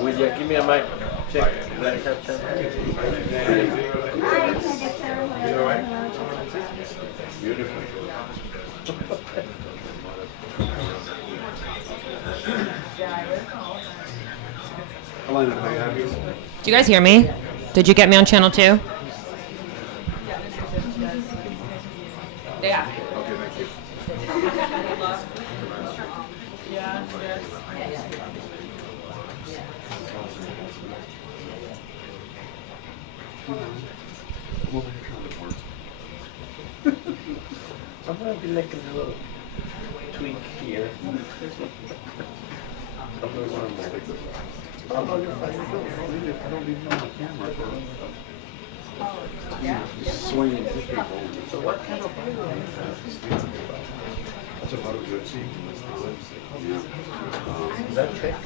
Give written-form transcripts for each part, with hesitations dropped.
Will you give me a mic? Check. Beautiful. Do you guys hear me? Did you get me on channel 2? Yeah. Okay, thank you. I'm going to be making a little tweak here. I don't even know the camera. Swinging people. So what kind of That's about a good seat. is that trick?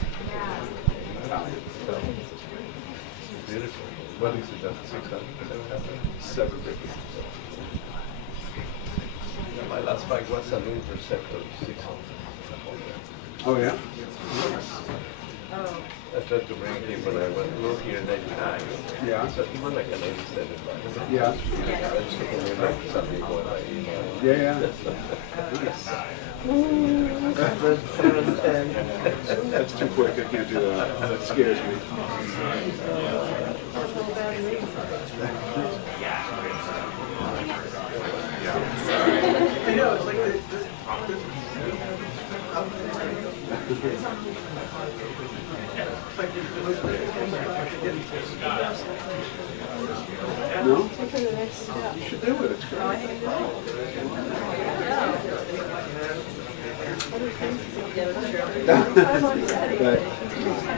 Beautiful. What is it? 600? 750. My last bike was an Interceptor 600. Oh, yeah? I tried to bring him when I went through here in 99. Yeah. So he was like an 87 bike. Yeah. I was thinking maybe like something more like, Yeah, yeah. That's too quick. I can't do that. That scares me. I know, it's like No? You should do it. It's great.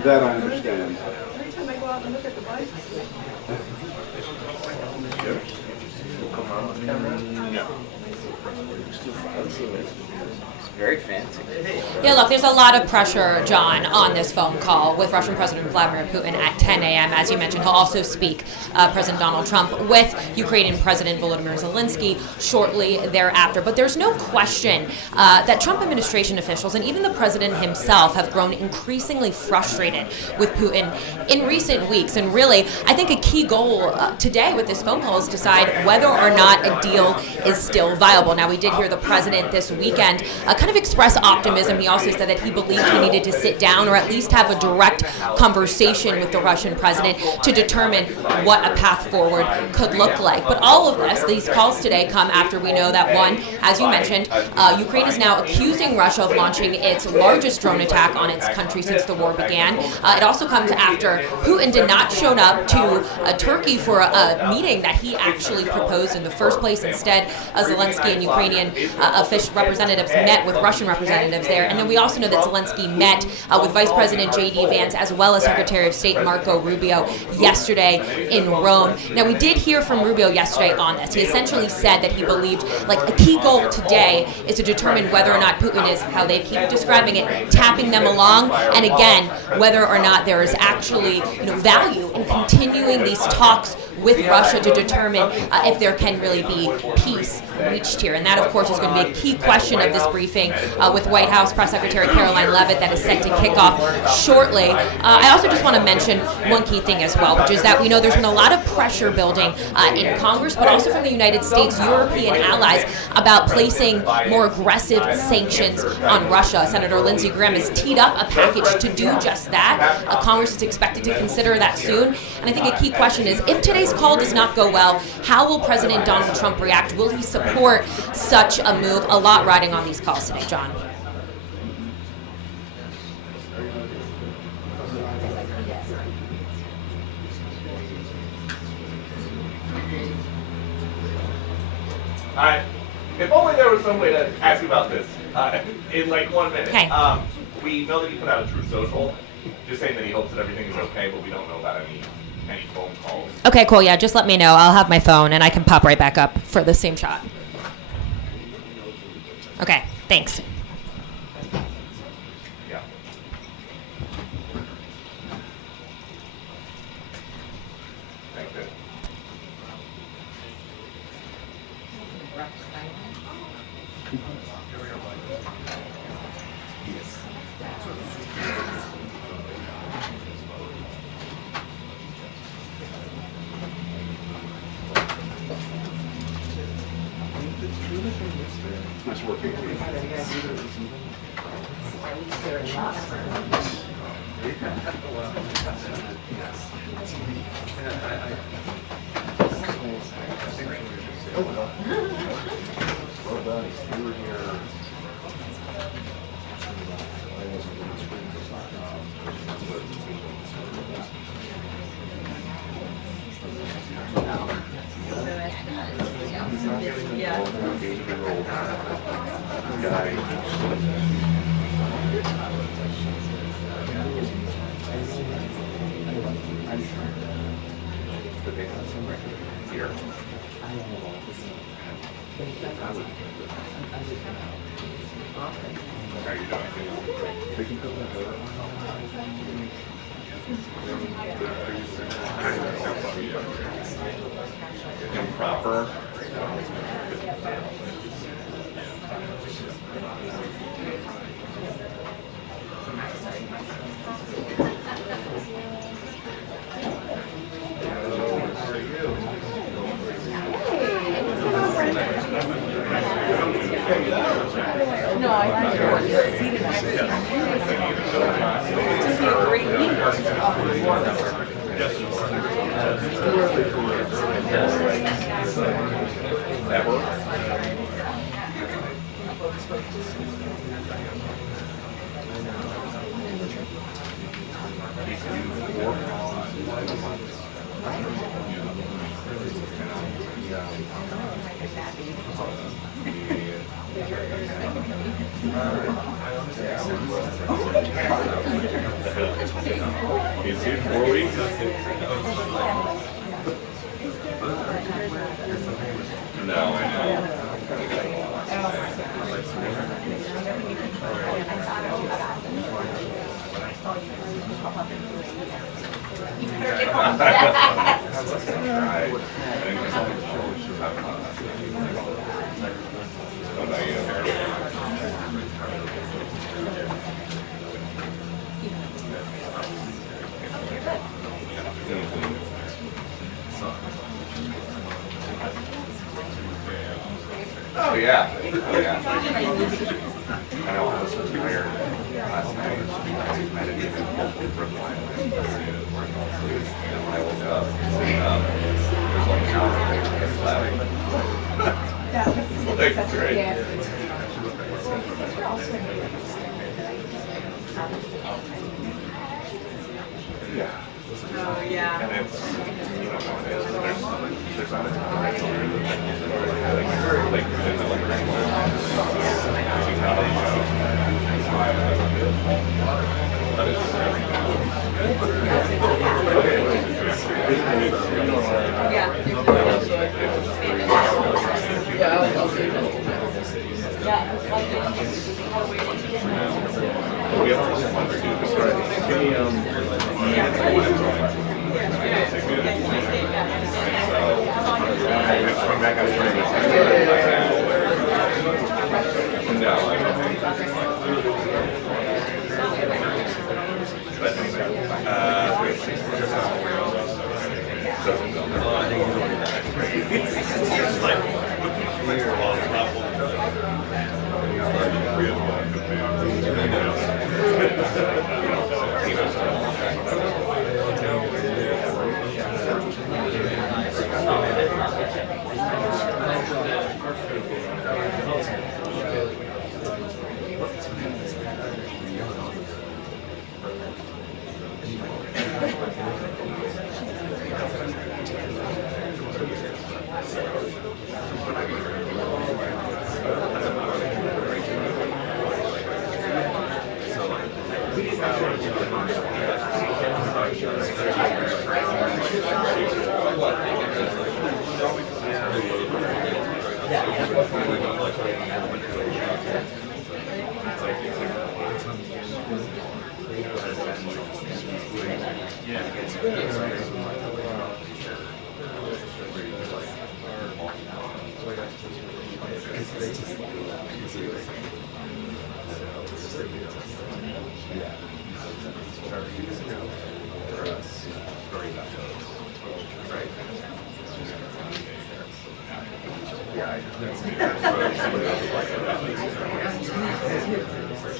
that I understand. Every time I go out and look at the bike. very fancy. Yeah, look, there's a lot of pressure, John, on this phone call with Russian President Vladimir Putin at 10 a.m. As you mentioned, he'll also speak, President Donald Trump, with Ukrainian President Volodymyr Zelensky shortly thereafter. But there's no question that Trump administration officials and even the president himself have grown increasingly frustrated with Putin in recent weeks. And really, I think a key goal today with this phone call is decide whether or not a deal is still viable. Now, we did hear the president this weekend kind of express optimism. He also said that he believed he needed to sit down or at least have a direct conversation with the Russian president to determine what a path forward could look like. But all of this, these calls today come after we know that, one, as you mentioned, Ukraine is now accusing Russia of launching its largest drone attack on its country since the war began. It also comes after Putin did not show up to Turkey for a meeting that he actually proposed in the first place. Instead, Zelensky and Ukrainian official representatives met with Russian representatives there. And then we also know that Zelensky met with Vice President J.D. Vance as well as Secretary of State Marco Rubio yesterday in Rome. Now, we did hear from Rubio yesterday on this. He essentially said that he believed like a key goal today is to determine whether or not Putin is, how they keep describing it, tapping them along, and again, whether or not there is actually value in continuing these talks with Russia to determine if there can really be peace reached here. And that, of course, is going to be a key question of this briefing with White House Press Secretary Karoline Leavitt that is set to kick off shortly. I also just want to mention one key thing as well, which is that we know there's been a lot of pressure building in Congress, but also from the United States, European allies, about placing more aggressive sanctions on Russia. Senator Lindsey Graham has teed up a package to do just that. Congress is expected to consider that soon. And I think a key question is, if today's call does not go well, how will President Donald Trump react? Will he support such a move? A lot riding on these calls today, John. Hi. If only there was some way to ask you about this in like 1 minute. Okay. We know that you put out a Truth Social, just saying that he hopes that everything is okay, but we don't know about any phone calls. Okay, cool. Yeah, just let me know. I'll have my phone and I can pop right back up for the same shot. Okay, thanks. Improper. No, I think it was seated next to him. It's gonna be a great week. He's here 4 weeks. No, I know. Oh yeah. Oh yeah. I know I was so tired last night. I didn't even reply. And when I woke up, there's like an hour later, like great. Yeah. Oh, yeah. And it's, you know how it is. There's not a ton of rights on it. Like, there's a we have to one or two. Can we, come back on the train. No, I don't think.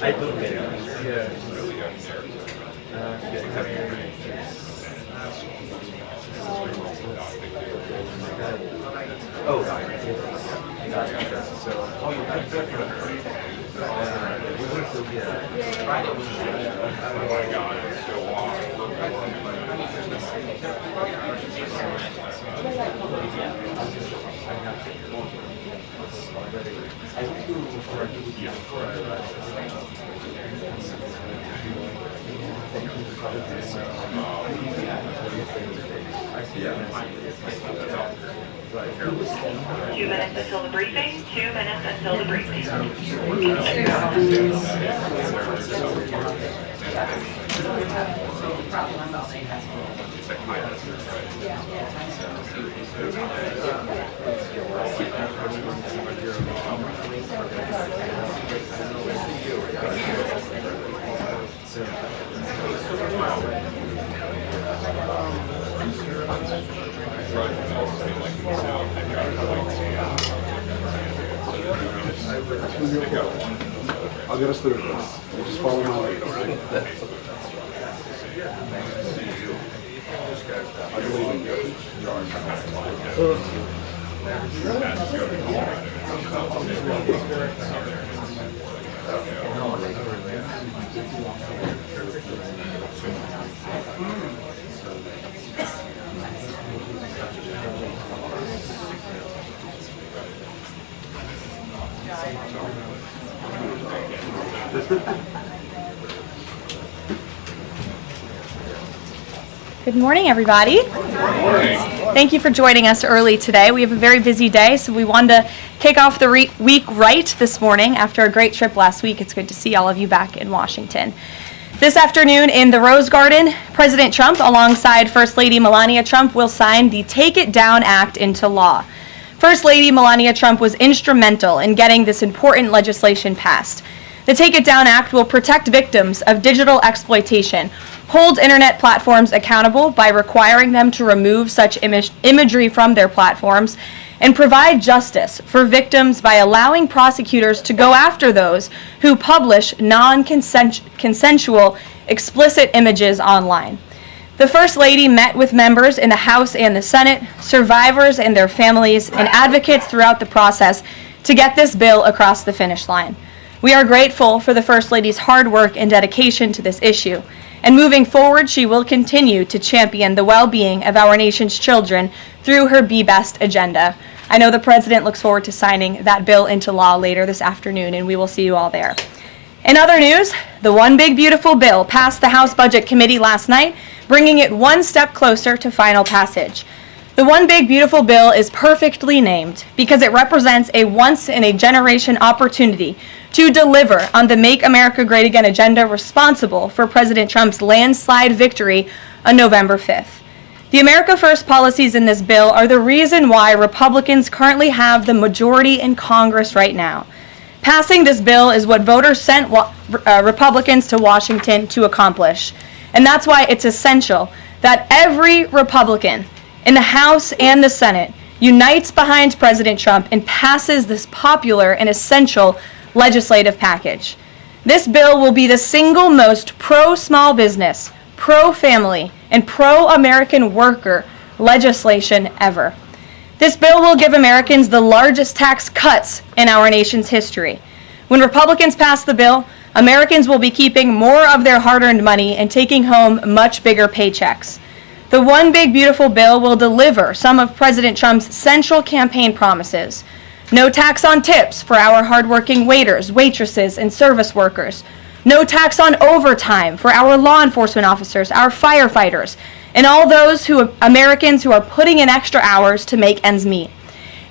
But I looked at it. Yeah. Oh, Two minutes until the briefing. 2 minutes until the briefing. I'll get us through this. We'll just follow my lead, all right? I believe in Good morning, everybody. Thank you for joining us early today. We have a very busy day, so we wanted to kick off the week right this morning after a great trip last week. It's good to see all of you back in Washington. This afternoon in the Rose Garden, President Trump, alongside First Lady Melania Trump, will sign the Take It Down Act into law. First Lady Melania Trump was instrumental in getting this important legislation passed. The Take It Down Act will protect victims of digital exploitation, hold internet platforms accountable by requiring them to remove such imagery from their platforms, and provide justice for victims by allowing prosecutors to go after those who publish non-consensual explicit images online. The First Lady met with members in the House and the Senate, survivors and their families, and advocates throughout the process to get this bill across the finish line. We are grateful for the First Lady's hard work and dedication to this issue. And moving forward, she will continue to champion the well-being of our nation's children through her Be Best agenda. I know the President looks forward to signing that bill into law later this afternoon, and we will see you all there. In other news, the One Big Beautiful Bill passed the House Budget Committee last night, bringing it one step closer to final passage. The One Big Beautiful Bill is perfectly named because it represents a once-in-a-generation opportunity to deliver on the Make America Great Again agenda responsible for President Trump's landslide victory on November 5th. The America First policies in this bill are the reason why Republicans currently have the majority in Congress right now. Passing this bill is what voters sent Republicans to Washington to accomplish. And that's why it's essential that every Republican in the House and the Senate unites behind President Trump and passes this popular and essential legislative package. This bill will be the single most pro-small business, pro-family, and pro-American worker legislation ever. This bill will give Americans the largest tax cuts in our nation's history. When Republicans pass the bill, Americans will be keeping more of their hard-earned money and taking home much bigger paychecks. The One Big Beautiful Bill will deliver some of President Trump's central campaign promises. No tax on tips for our hardworking waiters, waitresses, and service workers. No tax on overtime for our law enforcement officers, our firefighters, and all those Americans who are putting in extra hours to make ends meet.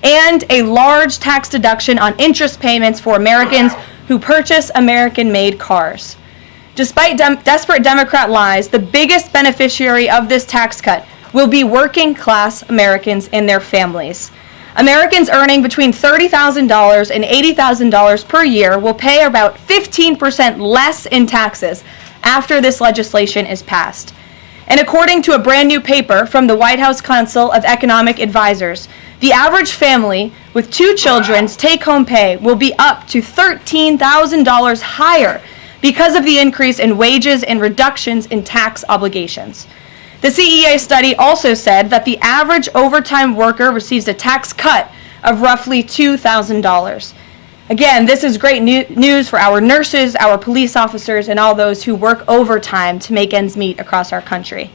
And a large tax deduction on interest payments for Americans who purchase American-made cars. Despite desperate Democrat lies, the biggest beneficiary of this tax cut will be working-class Americans and their families. Americans earning between $30,000 and $80,000 per year will pay about 15% less in taxes after this legislation is passed. And according to a brand new paper from the White House Council of Economic Advisors, the average family with 2 children's take-home pay will be up to $13,000 higher because of the increase in wages and reductions in tax obligations. The CEA study also said that the average overtime worker receives a tax cut of roughly $2,000. Again, this is great news for our nurses, our police officers, and all those who work overtime to make ends meet across our country.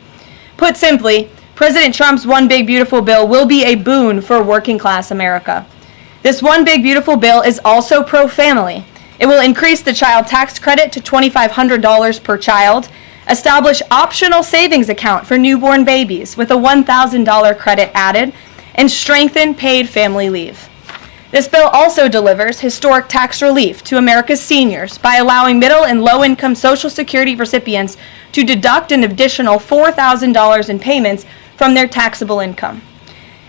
Put simply, President Trump's One Big Beautiful Bill will be a boon for working class America. This One Big Beautiful Bill is also pro-family. It will increase the child tax credit to $2,500 per child, establish optional savings account for newborn babies with a $1,000 credit added, and strengthen paid family leave. This bill also delivers historic tax relief to America's seniors by allowing middle and low-income Social Security recipients to deduct an additional $4,000 in payments from their taxable income.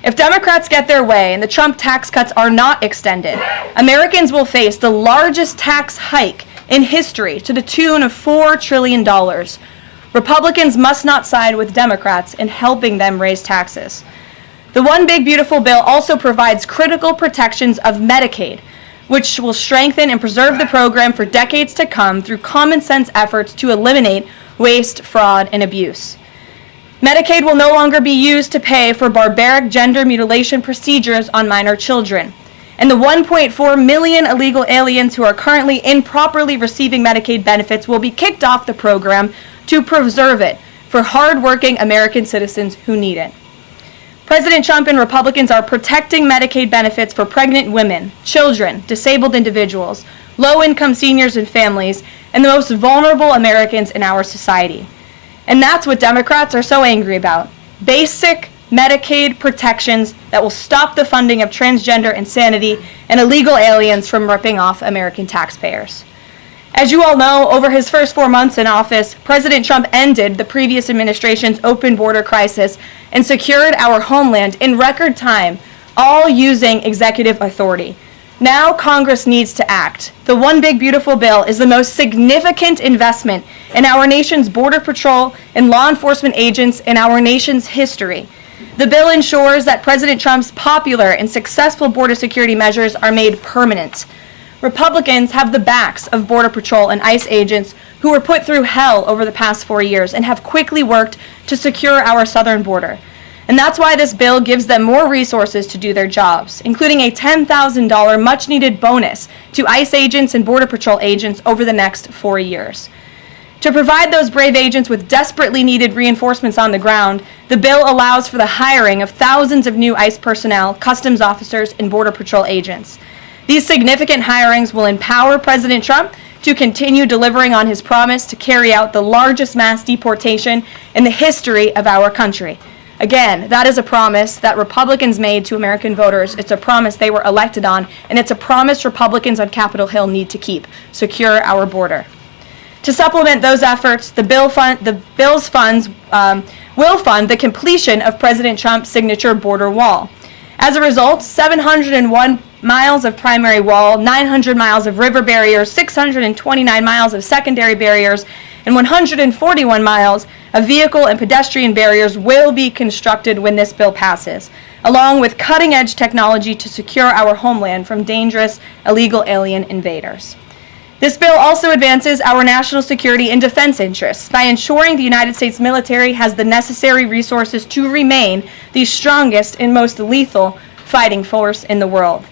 If Democrats get their way and the Trump tax cuts are not extended, Americans will face the largest tax hike in history to the tune of $4 trillion. Republicans must not side with Democrats in helping them raise taxes. The One Big Beautiful Bill also provides critical protections of Medicaid, which will strengthen and preserve the program for decades to come through common sense efforts to eliminate waste, fraud, and abuse. Medicaid will no longer be used to pay for barbaric gender mutilation procedures on minor children. And the 1.4 million illegal aliens who are currently improperly receiving Medicaid benefits will be kicked off the program to preserve it for hard-working American citizens who need it. President Trump and Republicans are protecting Medicaid benefits for pregnant women, children, disabled individuals, low-income seniors and families, and the most vulnerable Americans in our society. And that's what Democrats are so angry about. Basic Medicaid protections that will stop the funding of transgender insanity and illegal aliens from ripping off American taxpayers. As you all know, over his first 4 months in office, President Trump ended the previous administration's open border crisis and secured our homeland in record time, all using executive authority. Now Congress needs to act. The One Big Beautiful Bill is the most significant investment in our nation's border patrol and law enforcement agents in our nation's history. The bill ensures that President Trump's popular and successful border security measures are made permanent. Republicans have the backs of Border Patrol and ICE agents who were put through hell over the past 4 years and have quickly worked to secure our southern border. And that's why this bill gives them more resources to do their jobs, including a $10,000 much-needed bonus to ICE agents and Border Patrol agents over the next 4 years. To provide those brave agents with desperately needed reinforcements on the ground, the bill allows for the hiring of thousands of new ICE personnel, customs officers, and Border Patrol agents. These significant hirings will empower President Trump to continue delivering on his promise to carry out the largest mass deportation in the history of our country. Again, that is a promise that Republicans made to American voters. It's a promise they were elected on, and it's a promise Republicans on Capitol Hill need to keep: secure our border. To supplement those efforts, the bill's funds will fund the completion of President Trump's signature border wall. As a result, 701 miles of primary wall, 900 miles of river barriers, 629 miles of secondary barriers, and 141 miles of vehicle and pedestrian barriers will be constructed when this bill passes, along with cutting-edge technology to secure our homeland from dangerous illegal alien invaders. This bill also advances our national security and defense interests by ensuring the United States military has the necessary resources to remain the strongest and most lethal fighting force in the world.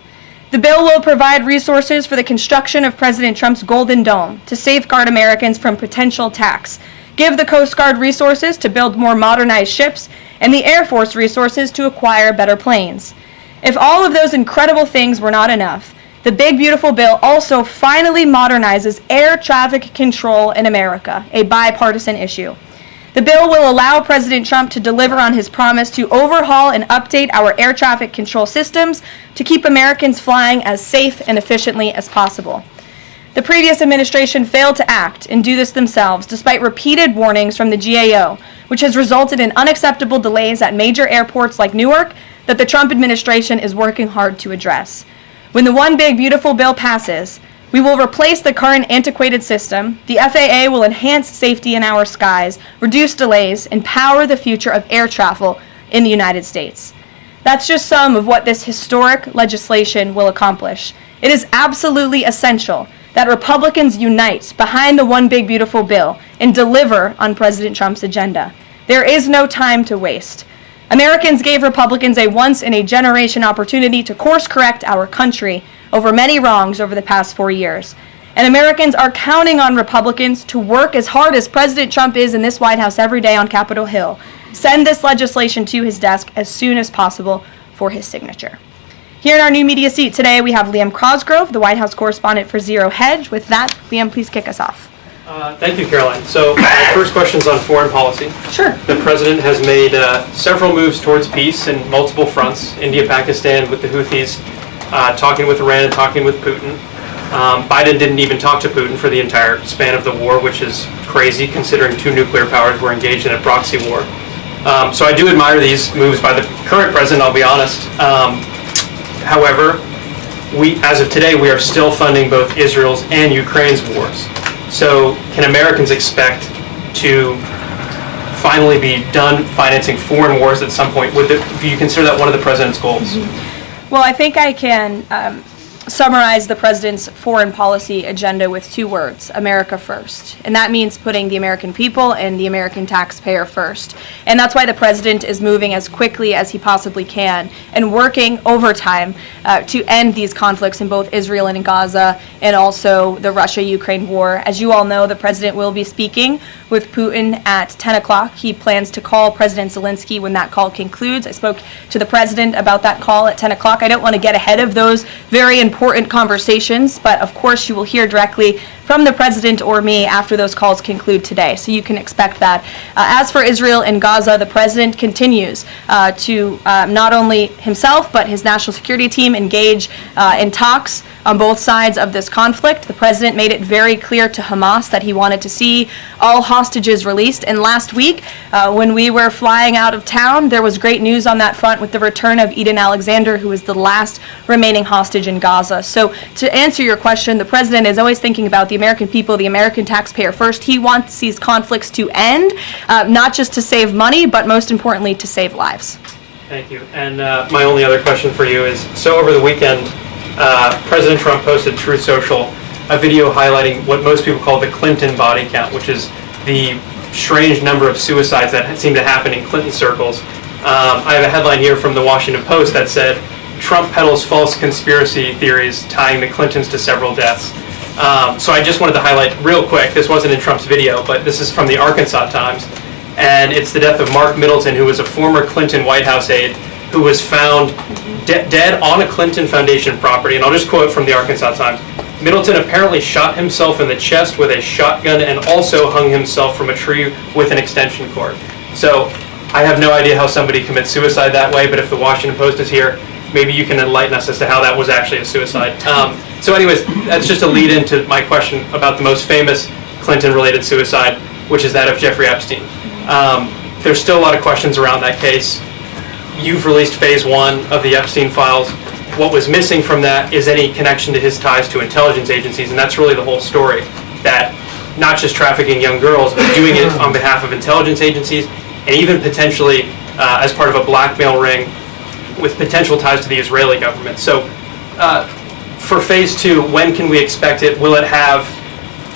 The bill will provide resources for the construction of President Trump's Golden Dome to safeguard Americans from potential attacks, give the Coast Guard resources to build more modernized ships, and the Air Force resources to acquire better planes. If all of those incredible things were not enough, the Big Beautiful Bill also finally modernizes air traffic control in America, a bipartisan issue. The bill will allow President Trump to deliver on his promise to overhaul and update our air traffic control systems to keep Americans flying as safe and efficiently as possible. The previous administration failed to act and do this themselves, despite repeated warnings from the GAO, which has resulted in unacceptable delays at major airports like Newark that the Trump administration is working hard to address. When the One Big Beautiful Bill passes, we will replace the current antiquated system, the FAA will enhance safety in our skies, reduce delays, and power the future of air travel in the United States. That's just some of what this historic legislation will accomplish. It is absolutely essential that Republicans unite behind the one big beautiful bill and deliver on President Trump's agenda. There is no time to waste. Americans gave Republicans a once-in-a-generation opportunity to course-correct our country over many wrongs over the past 4 years. And Americans are counting on Republicans to work as hard as President Trump is in this White House every day on Capitol Hill. Send this legislation to his desk as soon as possible for his signature. Here in our new media seat today, we have Liam Cosgrove, the White House correspondent for Zero Hedge. With that, Liam, please kick us off. Thank you, Caroline. So my first question is on foreign policy. Sure. The president has made several moves towards peace in multiple fronts. India, Pakistan with the Houthis, talking with Iran, talking with Putin. Biden didn't even talk to Putin for the entire span of the war, which is crazy considering two nuclear powers were engaged in a proxy war. So I do admire these moves by the current president, I'll be honest. However, as of today, we are still funding both Israel's and Ukraine's wars. So can Americans expect to finally be done financing foreign wars at some point? Do you consider that one of the president's goals? Well, I think I can summarize the president's foreign policy agenda with 2 words: America first. And that means putting the American people and the American taxpayer first. And that's why the president is moving as quickly as he possibly can and working overtime to end these conflicts in both Israel and in Gaza, and also the Russia-Ukraine war. As you all know, the president will be speaking with Putin at 10 o'clock. He plans to call President Zelensky when that call concludes. I spoke to the president about that call at 10 o'clock. I don't want to get ahead of those very important conversations, but of course you will hear directly from the president or me after those calls conclude today, so you can expect that. As for Israel and Gaza, the president continues to not only himself but his national security team engage in talks on both sides of this conflict. The president made it very clear to Hamas that he wanted to see all hostages released. And last week, when we were flying out of town, there was great news on that front with the return of Eden Alexander, who is the last remaining hostage in Gaza. So to answer your question, the president is always thinking about the American people, the American taxpayer first. He wants these conflicts to end, not just to save money, but most importantly, to save lives. Thank you. And my only other question for you is, so over the weekend, President Trump posted Truth Social a video highlighting what most people call the Clinton body count, which is the strange number of suicides that seem to happen in Clinton circles. I have a headline here from the Washington Post that said, Trump peddles false conspiracy theories tying the Clintons to several deaths. So I just wanted to highlight real quick, this wasn't in Trump's video, but this is from the Arkansas Times, and it's the death of Mark Middleton, who was a former Clinton White House aide, who was found dead on a Clinton Foundation property. And I'll just quote from the Arkansas Times. Middleton apparently shot himself in the chest with a shotgun and also hung himself from a tree with an extension cord. So I have no idea how somebody commits suicide that way, but if the Washington Post is here, maybe you can enlighten us as to how that was actually a suicide. So anyways, that's just a lead into my question about the most famous Clinton-related suicide, which is that of Jeffrey Epstein. There's still a lot of questions around that case. You've released phase 1 of the Epstein files. What was missing from that is any connection to his ties to intelligence agencies, and that's really the whole story, that not just trafficking young girls, but doing it on behalf of intelligence agencies, and even potentially as part of a blackmail ring with potential ties to the Israeli government. So for phase 2, when can we expect it? Will it have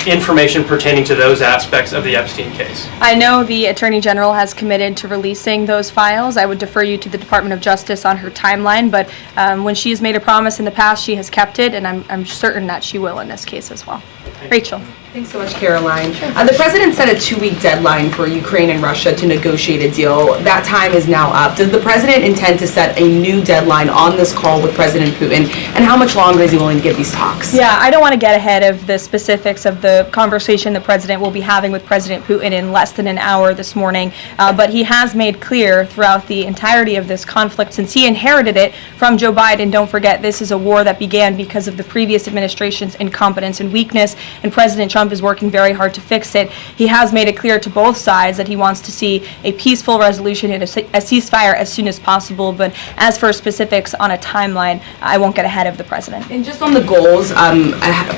information pertaining to those aspects of the Epstein case? I know the Attorney General has committed to releasing those files. I would defer you to the Department of Justice on her timeline, but when she has made a promise in the past, she has kept it, and I'm certain that she will in this case as well. Rachel. Thanks so much, Caroline. The president set a 2-week deadline for Ukraine and Russia to negotiate a deal. That time is now up. Does the president intend to set a new deadline on this call with President Putin? And how much longer is he willing to give these talks? Yeah, I don't want to get ahead of the specifics of the conversation the president will be having with President Putin in less than an hour this morning. But he has made clear throughout the entirety of this conflict, since he inherited it from Joe Biden. Don't forget, this is a war that began because of the previous administration's incompetence and weakness, and President Trump Trump is working very hard to fix it. He has made it clear to both sides that he wants to see a peaceful resolution and a ceasefire as soon as possible. But as for specifics on a timeline, I won't get ahead of the president. And just on the goals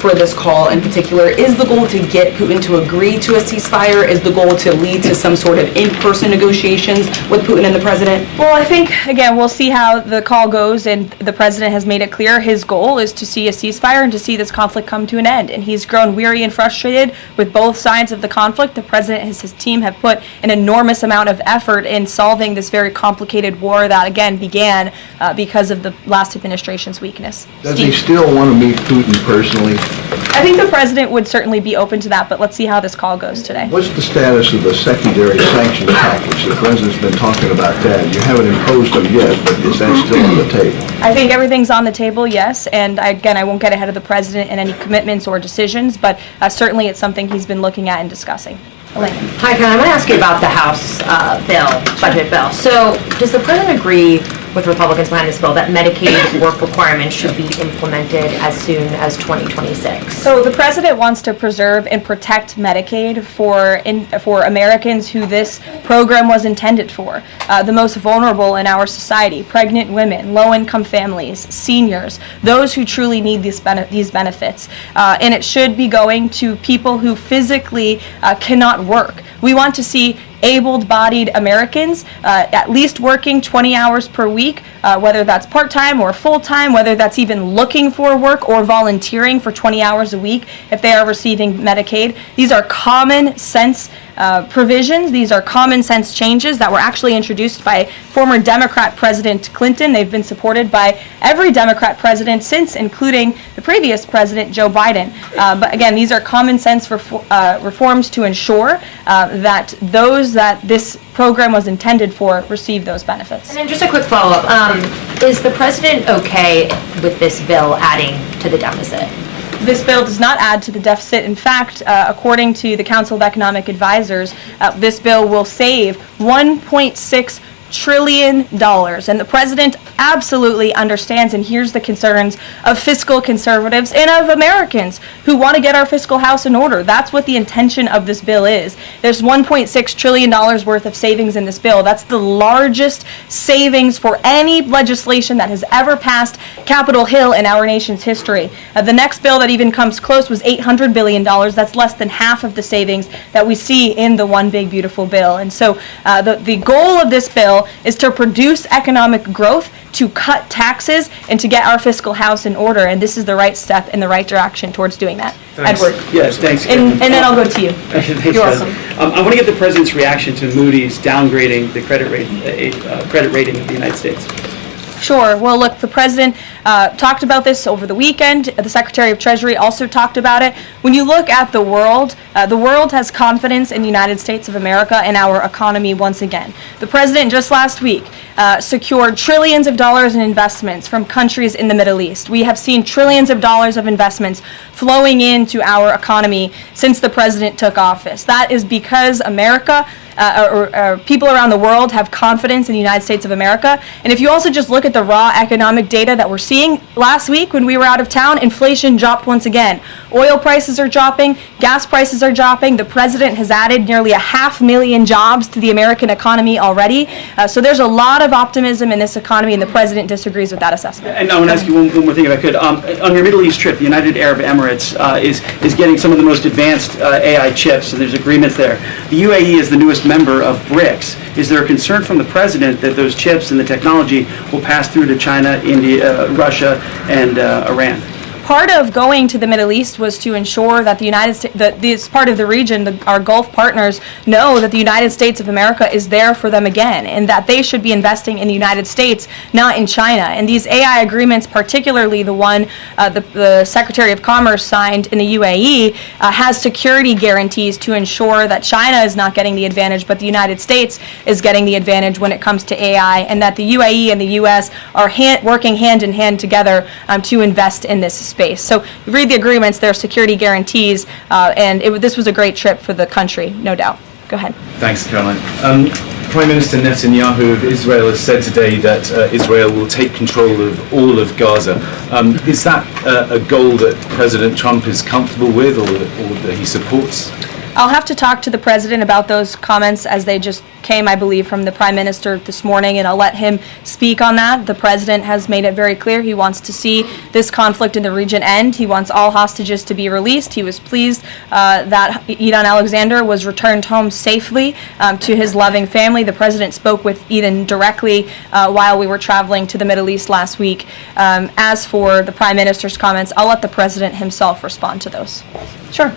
for this call in particular, is the goal to get Putin to agree to a ceasefire? Is the goal to lead to some sort of in-person negotiations with Putin and the president? Well, I think, again, we'll see how the call goes, and the president has made it clear his goal is to see a ceasefire and to see this conflict come to an end. And he's grown weary and frustrated with both sides of the conflict. The president and his team have put an enormous amount of effort in solving this very complicated war that, again, began because of the last administration's weakness. Does he still want to meet Putin personally? I think the president would certainly be open to that, but let's see how this call goes today. What's the status of the secondary sanctions package? The president's been talking about that. You haven't imposed them yet, but is that still on the table? I think everything's on the table, yes, and again, I won't get ahead of the president in any commitments or decisions, but certainly it's something he's been looking at and discussing. Elaine. Hi, Ken. I'm going to ask you about the House budget bill. So does the president agree with Republicans behind this bill that Medicaid work requirements should be implemented as soon as 2026? So the president wants to preserve and protect Medicaid for Americans who this program was intended for, the most vulnerable in our society, pregnant women, low-income families, seniors, those who truly need these benefits. And it should be going to people who physically cannot work. We want to see able-bodied Americans at least working 20 hours per week, whether that's part-time or full-time, whether that's even looking for work or volunteering for 20 hours a week if they are receiving Medicaid. These are common sense provisions. These are common sense changes that were actually introduced by former Democrat President Clinton. They've been supported by every Democrat president since, including the previous president, Joe Biden. But again, these are common sense reforms to ensure that those that this program was intended for receive those benefits. And then just a quick follow-up. Is the president okay with this bill adding to the deficit? This bill does not add to the deficit. In fact, according to the Council of Economic Advisors, this bill will save $1.6 trillion. And the president absolutely understands and hears the concerns of fiscal conservatives and of Americans who want to get our fiscal house in order. That's what the intention of this bill is. There's $1.6 trillion worth of savings in this bill. That's the largest savings for any legislation that has ever passed Capitol Hill in our nation's history. The next bill that even comes close was $800 billion. That's less than half of the savings that we see in the One Big Beautiful Bill. And so the goal of this bill is to produce economic growth, to cut taxes, and to get our fiscal house in order. And this is the right step in the right direction towards doing that. Thanks. Edward. Yes, thanks. And then I'll go to you. Thanks, You're welcome. I want to get the president's reaction to Moody's downgrading the credit rating of the United States. Sure. Well, look, the president talked about this over the weekend. The Secretary of Treasury also talked about it. When you look at the world has confidence in the United States of America and our economy once again. The president just last week secured trillions of dollars in investments from countries in the Middle East. We have seen trillions of dollars of investments flowing into our economy since the president took office. That is because America or people around the world have confidence in the United States of America. And if you also just look at the raw economic data that we're seeing, last week when we were out of town, inflation dropped once again. Oil prices are dropping, gas prices are dropping. The president has added nearly 500,000 jobs to the American economy already. So there's a lot of optimism in this economy, and the president disagrees with that assessment. And I want to ask you one more thing, if I could. On your Middle East trip, the United Arab Emirates is getting some of the most advanced AI chips, and there's agreements there. The UAE is the newest member of BRICS. Is there a concern from the president that those chips and the technology will pass through to China, India, Russia, and Iran? Part of going to the Middle East was to ensure that the United States, that this part of the region, our Gulf partners, know that the United States of America is there for them again, and that they should be investing in the United States, not in China. And these AI agreements, particularly the one the Secretary of Commerce signed in the UAE, has security guarantees to ensure that China is not getting the advantage, but the United States is getting the advantage when it comes to AI, and that the UAE and the U.S. are working hand in hand together to invest in this space. So you read the agreements, there are security guarantees, and this was a great trip for the country, no doubt. Go ahead. Thanks, Caroline. Prime Minister Netanyahu of Israel has said today that Israel will take control of all of Gaza. Is that a goal that President Trump is comfortable with or that he supports? I'll have to talk to the president about those comments as they just came, I believe, from the prime minister this morning, and I'll let him speak on that. The president has made it very clear he wants to see this conflict in the region end. He wants all hostages to be released. He was pleased that Eden Alexander was returned home safely to his loving family. The president spoke with Eden directly while we were traveling to the Middle East last week. As for the prime minister's comments, I'll let the president himself respond to those. Sure.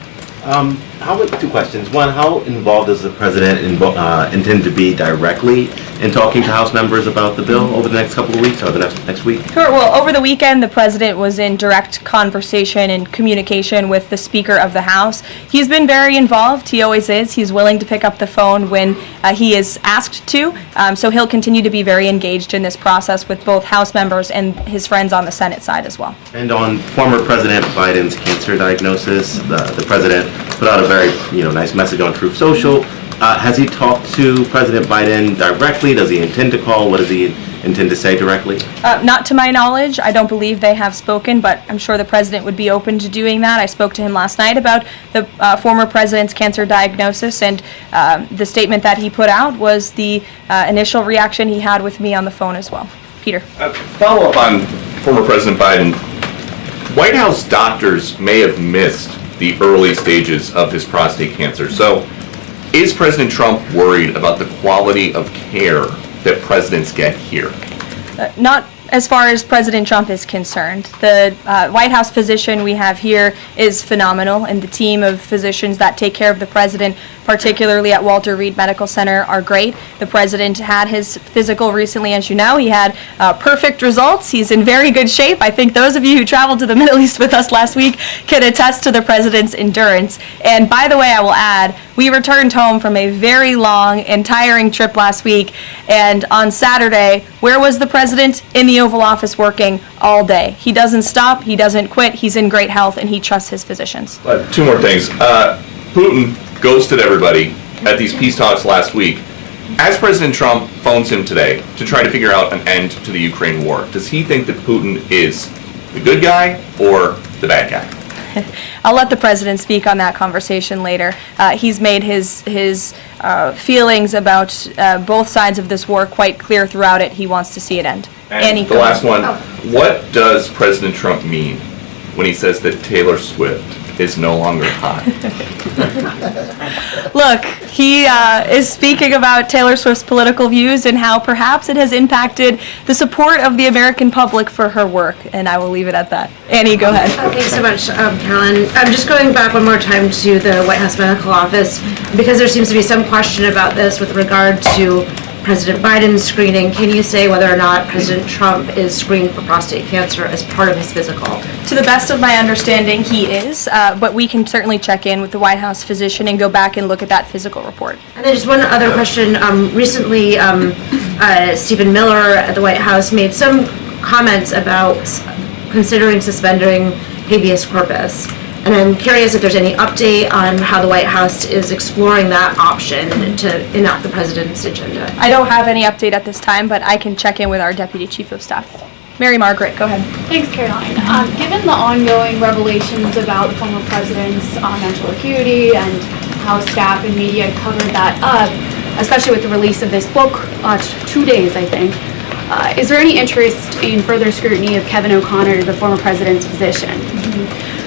Two questions. One, how involved does the president intend to be directly in talking to House members about the bill over the next couple of weeks or the next week? Sure. Well, over the weekend, the president was in direct conversation and communication with the Speaker of the House. He's been very involved. He always is. He's willing to pick up the phone when he is asked to. So he'll continue to be very engaged in this process with both House members and his friends on the Senate side as well. And on former President Biden's cancer diagnosis, the president put out a very nice message on Truth Social. Has he talked to President Biden directly? Does he intend to call? What does he intend to say directly? Not to my knowledge. I don't believe they have spoken, but I'm sure the president would be open to doing that. I spoke to him last night about the former president's cancer diagnosis, and the statement that he put out was the initial reaction he had with me on the phone as well. Peter. Follow up on former President Biden. White House doctors may have missed the early stages of his prostate cancer. So is President Trump worried about the quality of care that presidents get here? Not as far as President Trump is concerned. The White House physician we have here is phenomenal, and the team of physicians that take care of the president, particularly at Walter Reed Medical Center, are great. The president had his physical recently, as you know. He had perfect results. He's in very good shape. I think those of you who traveled to the Middle East with us last week can attest to the president's endurance. And by the way, I will add, we returned home from a very long and tiring trip last week, and on Saturday, where was the president? In the Oval Office working all day. He doesn't stop, he doesn't quit, he's in great health, and he trusts his physicians. Two more things. Putin ghosted everybody at these peace talks last week. As President Trump phones him today to try to figure out an end to the Ukraine war, does he think that Putin is the good guy or the bad guy? I'll let the president speak on that conversation later. He's made his feelings about both sides of this war quite clear throughout it. He wants to see it end. And the last one, what does President Trump mean when he says that Taylor Swift is no longer hot? Look, he is speaking about Taylor Swift's political views and how perhaps it has impacted the support of the American public for her work, and I will leave it at that. Annie, go ahead. Thanks so much, Caroline. I'm just going back one more time to the White House Medical Office, because there seems to be some question about this with regard to President Biden's screening. Can you say whether or not President Trump is screened for prostate cancer as part of his physical? To the best of my understanding, he is, but we can certainly check in with the White House physician and go back and look at that physical report. And then just one other question. Recently, Stephen Miller at the White House made some comments about considering suspending habeas corpus. And I'm curious if there's any update on how the White House is exploring that option to enact the president's agenda. I don't have any update at this time, but I can check in with our Deputy Chief of Staff. Mary Margaret, go ahead. Thanks, Caroline. Given the ongoing revelations about the former president's mental acuity and how staff and media covered that up, especially with the release of this book 2 days, I think, is there any interest in further scrutiny of Kevin O'Connor, the former president's physician?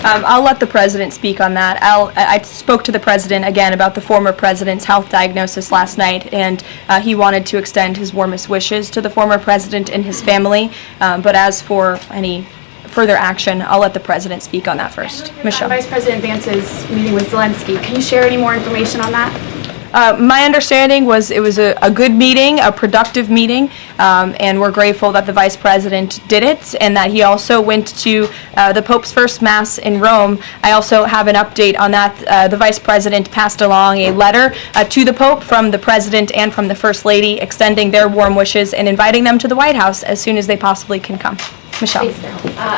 I'll let the president speak on that. I spoke to the president again about the former president's health diagnosis last night, and he wanted to extend his warmest wishes to the former president and his family. But as for any further action, I'll let the president speak on that first. Michelle. Vice President Vance's meeting with Zelensky. Can you share any more information on that? My understanding was it was a good meeting, a productive meeting, and we're grateful that the Vice President did it and that he also went to the Pope's first Mass in Rome. I also have an update on that. The Vice President passed along a letter to the Pope from the President and from the First Lady extending their warm wishes and inviting them to the White House as soon as they possibly can come. Michelle.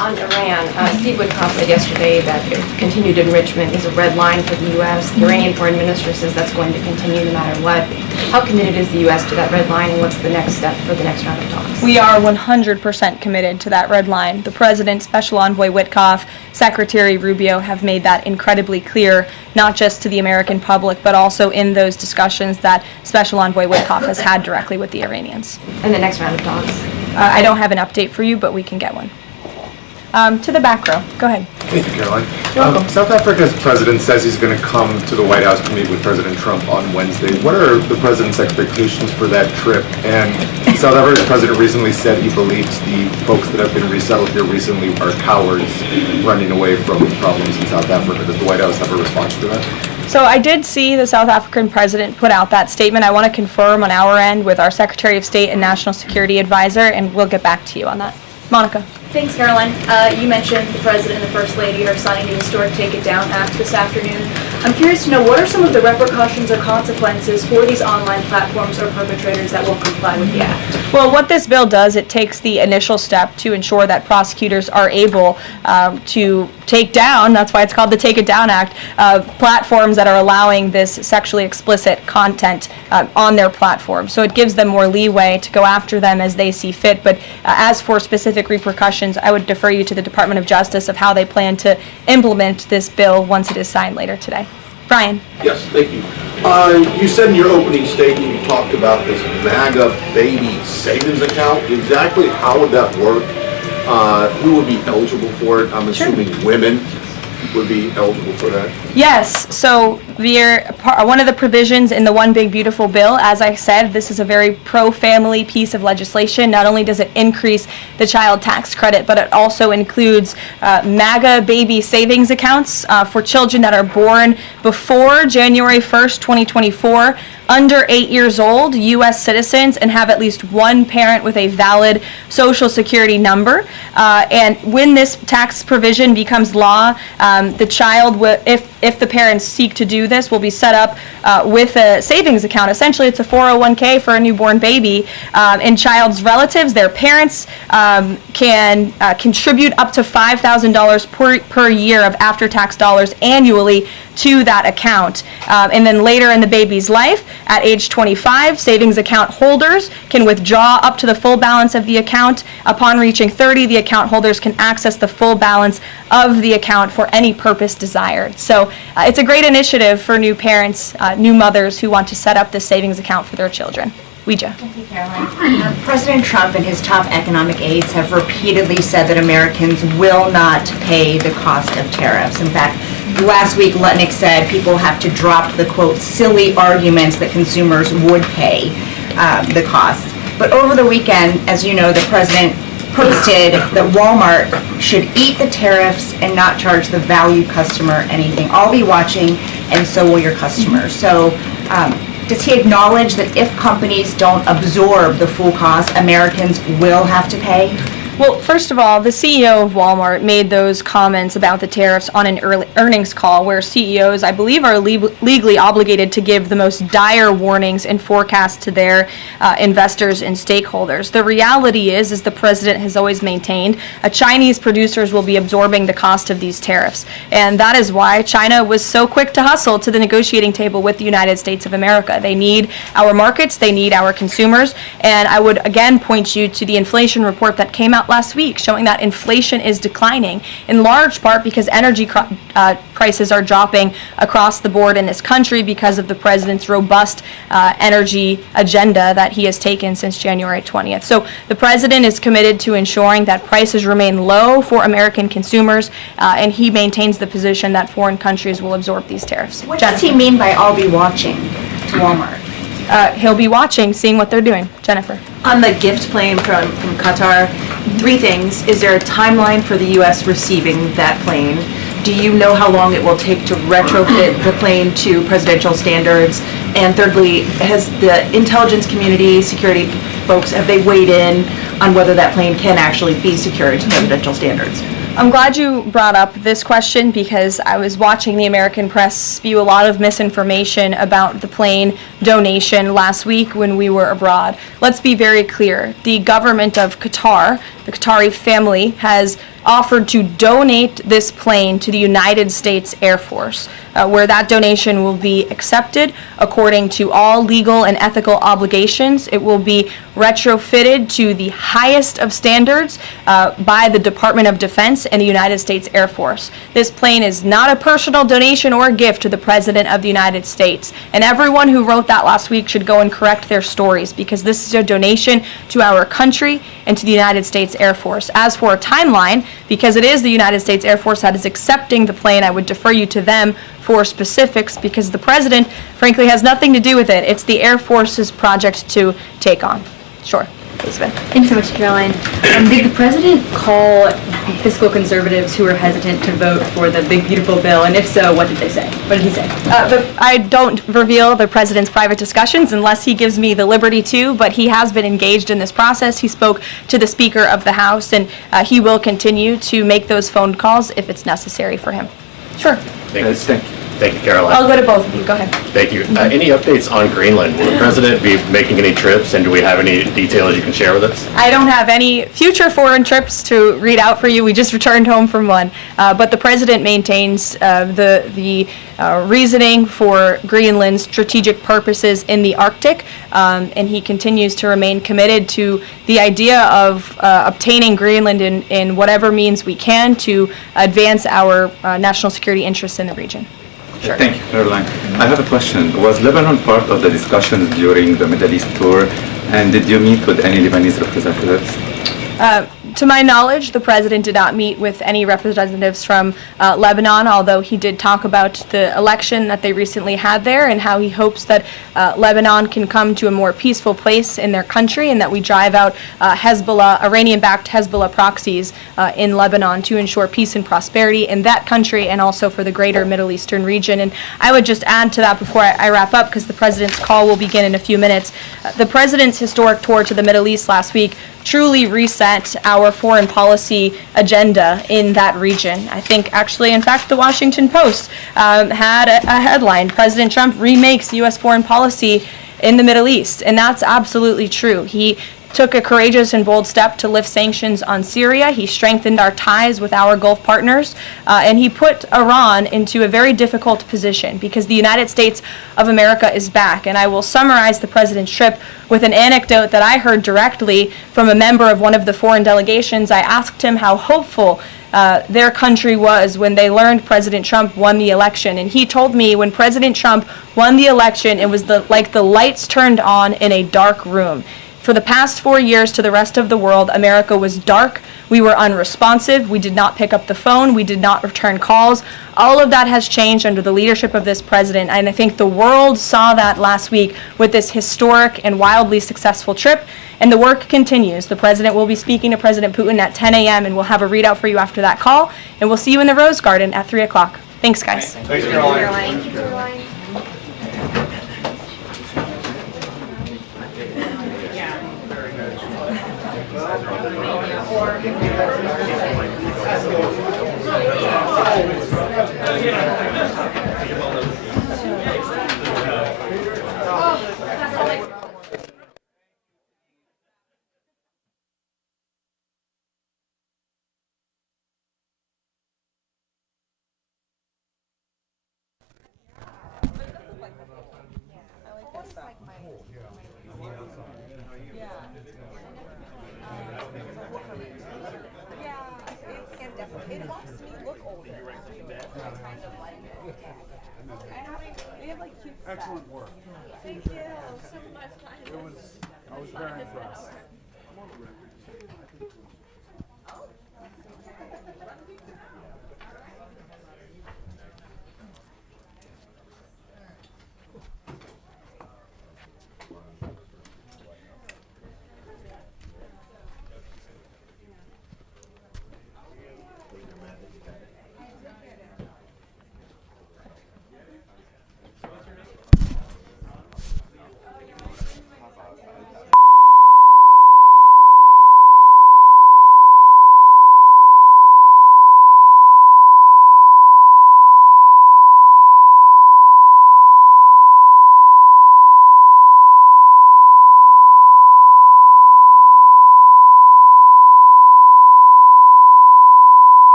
On Iran, Steve Witkoff said yesterday that continued enrichment is a red line for the U.S. The Iranian Foreign Minister says that's going to continue no matter what. How committed is the U.S. to that red line, and what's the next step for the next round of talks? We are 100% committed to that red line. The President, Special Envoy Witkoff, Secretary Rubio have made that incredibly clear, not just to the American public, but also in those discussions that Special Envoy Witkoff has had directly with the Iranians. And the next round of talks? I don't have an update for you, but we can get one. To the back row. Go ahead. Thank you, Caroline. South Africa's president says he's going to come to the White House to meet with President Trump on Wednesday. What are the president's expectations for that trip? And South Africa's president recently said he believes the folks that have been resettled here recently are cowards running away from problems in South Africa. Does the White House have a response to that? So I did see the South African president put out that statement. I want to confirm on our end with our Secretary of State and National Security Advisor, and we'll get back to you on that. Monica. Thanks, Caroline. You mentioned the President and the First Lady are signing the historic Take It Down Act this afternoon. I'm curious to know, what are some of the repercussions or consequences for these online platforms or perpetrators that won't comply with the act? Well, what this bill does, it takes the initial step to ensure that prosecutors are able to take down, that's why it's called the Take It Down Act, platforms that are allowing this sexually explicit content on their platform. So it gives them more leeway to go after them as they see fit. But as for specific repercussions, I would defer you to the Department of Justice of how they plan to implement this bill once it is signed later today. Brian. Yes, thank you. You said in your opening statement, you talked about this MAGA baby savings account. Exactly how would that work? Who would be eligible for it? I'm assuming women would be eligible for that. Yes, so one of the provisions in the One Big Beautiful Bill, as I said, this is a very pro-family piece of legislation. Not only does it increase the child tax credit, but it also includes MAGA baby savings accounts for children that are born before January 1st, 2024, under 8 years old, U.S. citizens, and have at least one parent with a valid Social Security number. And when this tax provision becomes law, the child, if the parents seek to do this, will be set up with a savings account. Essentially, it's a 401k for a newborn baby. And child's relatives, their parents, can contribute up to $5,000 per year of after-tax dollars annually to that account. And then later in the baby's life, at age 25, savings account holders can withdraw up to the full balance of the account. Upon reaching 30, the account holders can access the full balance of the account for any purpose desired. So it's a great initiative for new parents, new mothers who want to set up this savings account for their children. Ouija. Thank you, Caroline. President Trump and his top economic aides have repeatedly said that Americans will not pay the cost of tariffs. In fact, last week, Lutnick said people have to drop the, quote, silly arguments that consumers would pay the cost. But over the weekend, as you know, the president posted that Walmart should eat the tariffs and not charge the value customer anything. I'll be watching, and so will your customers. So does he acknowledge that if companies don't absorb the full cost, Americans will have to pay? Well, first of all, the CEO of Walmart made those comments about the tariffs on an earnings call where CEOs, I believe, are legally obligated to give the most dire warnings and forecasts to their investors and stakeholders. The reality is, as the president has always maintained, Chinese producers will be absorbing the cost of these tariffs. And that is why China was so quick to hustle to the negotiating table with the United States of America. They need our markets, they need our consumers, and I would again point you to the inflation report that came out last week showing that inflation is declining in large part because energy prices are dropping across the board in this country because of the president's robust energy agenda that he has taken since January 20th. So the president is committed to ensuring that prices remain low for American consumers, and he maintains the position that foreign countries will absorb these tariffs. What does he mean by "I'll be watching" to Walmart? He'll be watching, seeing what they're doing. Jennifer. On the gift plane from Qatar, 3 things. Is there a timeline for the U.S. receiving that plane? Do you know how long it will take to retrofit the plane to presidential standards? And thirdly, has the intelligence community, security folks, have they weighed in on whether that plane can actually be secured to presidential standards? I'm glad you brought up this question because I was watching the American press spew a lot of misinformation about the plane donation last week when we were abroad. Let's be very clear. The government of Qatar, the Qatari family, has offered to donate this plane to the United States Air Force, where that donation will be accepted according to all legal and ethical obligations. It will be retrofitted to the highest of standards by the Department of Defense and the United States Air Force. This plane is not a personal donation or a gift to the President of the United States. And everyone who wrote that last week should go and correct their stories, because this is a donation to our country and to the United States Air Force. As for a timeline, because it is the United States Air Force that is accepting the plane, I would defer you to them for specifics, because the President, frankly, has nothing to do with it. It's the Air Force's project to take on. Sure. Elizabeth. Thanks so much, Caroline. Did the President call fiscal conservatives who were hesitant to vote for the big, beautiful bill? And if so, what did they say? What did he say? I don't reveal the President's private discussions unless he gives me the liberty to, but he has been engaged in this process. He spoke to the Speaker of the House, and he will continue to make those phone calls if it's necessary for him. Sure. Thank you, Caroline. I'll go to both of you. Go ahead. Thank you. Any updates on Greenland? Will the President be making any trips, and do we have any details you can share with us? I don't have any future foreign trips to read out for you. We just returned home from one. But the President maintains the reasoning for Greenland's strategic purposes in the Arctic, and he continues to remain committed to the idea of obtaining Greenland in whatever means we can to advance our national security interests in the region. Sure. Thank you, Caroline. I have a question. Was Lebanon part of the discussions during the Middle East tour, and did you meet with any Lebanese representatives? To my knowledge, the President did not meet with any representatives from Lebanon, although he did talk about the election that they recently had there and how he hopes that Lebanon can come to a more peaceful place in their country, and that we drive out Hezbollah, Iranian-backed Hezbollah proxies in Lebanon to ensure peace and prosperity in that country and also for the greater Middle Eastern region. And I would just add to that before I wrap up, because the President's call will begin in a few minutes. The President's historic tour to the Middle East last week truly reset our foreign policy agenda in that region. I think actually, in fact, the Washington Post had a headline, President Trump remakes U.S. foreign policy in the Middle East, and that's absolutely true. He took a courageous and bold step to lift sanctions on Syria. He strengthened our ties with our Gulf partners, and he put Iran into a very difficult position because the United States of America is back. And I will summarize the President's trip with an anecdote that I heard directly from a member of one of the foreign delegations. I asked him how hopeful their country was when they learned President Trump won the election. And he told me when President Trump won the election, it was like the lights turned on in a dark room. For the past 4 years to the rest of the world, America was dark. We were unresponsive. We did not pick up the phone. We did not return calls. All of that has changed under the leadership of this president, and I think the world saw that last week with this historic and wildly successful trip, and the work continues. The president will be speaking to President Putin at 10 a.m., and we'll have a readout for you after that call, and we'll see you in the Rose Garden at 3 o'clock. Thanks, guys. Thanks, Caroline. Thank you, Caroline. Excellent work. Thank you so much. I was very impressed.